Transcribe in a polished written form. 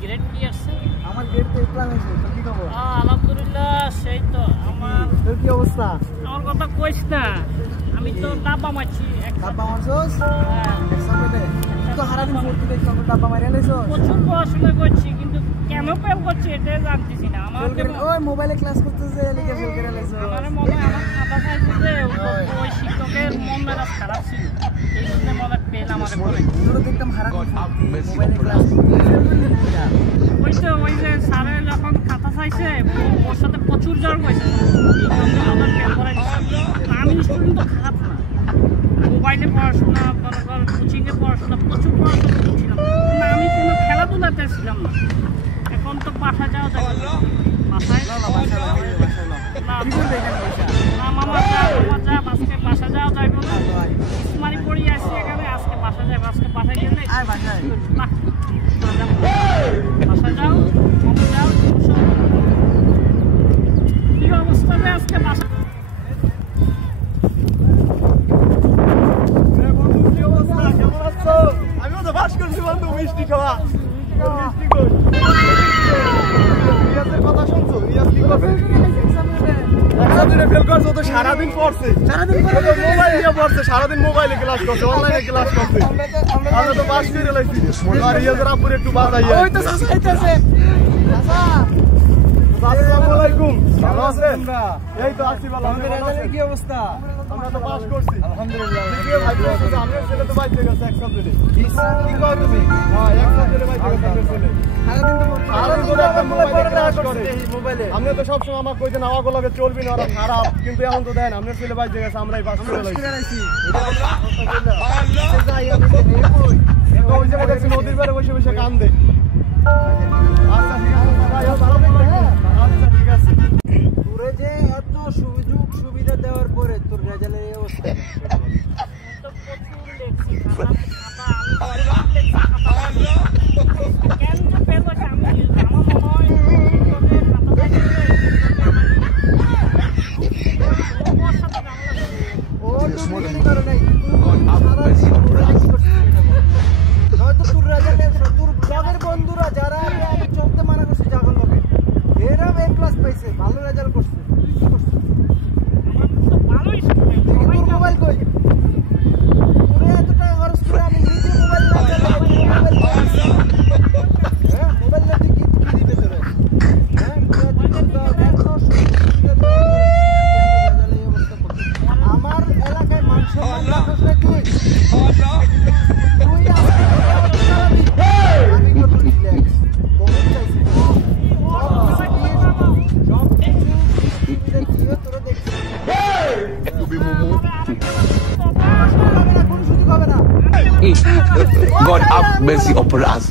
Grade কি আছে? আমার গ্রেড তো ইসলাম হয়েছে, তো কি খবর? আলহামদুলিল্লাহ, সেই তো আমার। তোর কি অবস্থা? আমার কথা কইস না, আমি তো ডাব্বা মারছি। ডাব্বা মারছস? তো হারাদিন পড়তে দেখি ডাব্বা মারিয়ে লাইছস? প্রচুর পড়াশোনা করছি, কিন্তু কেন ফেল করছি এটাই জানতেছি না। আমার ওই মোবাইলে ক্লাস করতেছে লিখে ফেল করে লাইছস। আমার মনে আমার খাতা চাইছে যে ওই শিক্ষকের মন মেজাজ খারাপ ছিল, এই জন্য মনে ফেল আমার পড়ে। তোর দেখতাম হারাদিন মোবাইলে ক্লাস করতেছে। ওই যে স্যারে যখন খাতা চাইছে ওর সাথে প্রচুর জ্বর হয়েছে, এই জন্য আমার ফেল করাই দিচ্ছে। আমি স্টুডেন্ট তো খারাপ না, মোবাইলে পড়াশোনা, কোচিংয়ে পড়াশোনা, প্রচুর পড়াশোনা করছিলাম, না আমি কোনো খেলাধুলাতে ছিলাম না। এখন তো বাসা যাওয়া যাবে না, বাসায় না মামা যা আজকে বাসা যাওয়া যাইব না, ইসমারি পড়ি আসছি এখানে, আজকে বাসা যাবে, আজকে বাসায় গেলে না বাসা যাও, মামা যাও, কি অবস্থা রে আজকে বাসা। আমিও তো বাস করছি বন্ধু, মিষ্টি খাওয়া। রিয়াজের কথা শুনছো? রিয়াজ কি করছে? ফেল করছে তো, সারাদিন পড়ছে, মোবাইল নিয়ে পড়ছে, সারাদিন মোবাইলে ক্লাস করছে, অনলাইনে ক্লাস করছে। আমরা তো বাস করে লাইছি। আর রিয়াজের আব্বুর একটু বাজাইয়া। ওই তো চাচা আইতাছে। চাচা আসসালামু আলাইকুম, ভালো আছেন? এই তো আছি ভালো। আমাদের রেজাল্টের কি অবস্থা? আমরা তো পাস করছি আলহামদুলিল্লাহ। আমার ছেলে তো বাইতে গেছে এক সাবজেক্টে। কি কও তুমি? হ্যাঁ, এক সাবজেক্টে বাইতে গেছে আমার ছেলে। আপনি তো সবসময় আমাকে কইতেন আমাকে লগে চলবি না, ওরা খারাপ, কিন্তু এখন তো দেন আপনার ছেলে বাইতে গেছে, আমরাই পাস করে লাইছি। ওই জায়গায় দেখছি নদীর পাড়ে বসে বসে কান্দে। আচ্ছা ঠিক আছে, ভালো থাকবেন। আচ্ছা ঠিক আছে। তোরে যে এত সুযোগ সুবিধা দেওয়ার পরে তোর রেজাল্টের এই অবস্থা। তো প্রচুর লেখছি খাতা, কেন যে ফেল করছে আমি আমার মনে হয় বন্ধুরা যারা আমি চলতে মানা করছি যখন লোকে এরা এক ক্লাস পাইছে, ভালো রেজাল্ট করছে। ভালোই মোবাইল কই তোরে এত টাকা খরচ করে আমি নিজে মোবাইল মোবাইল না কি দিবে তোরে? আমার এলাকায় মান সম্মান রাখছে তুই আমি কত রিল্যাক্স বহুত চাইছি তোরা দেখছিস God have mercy upon us.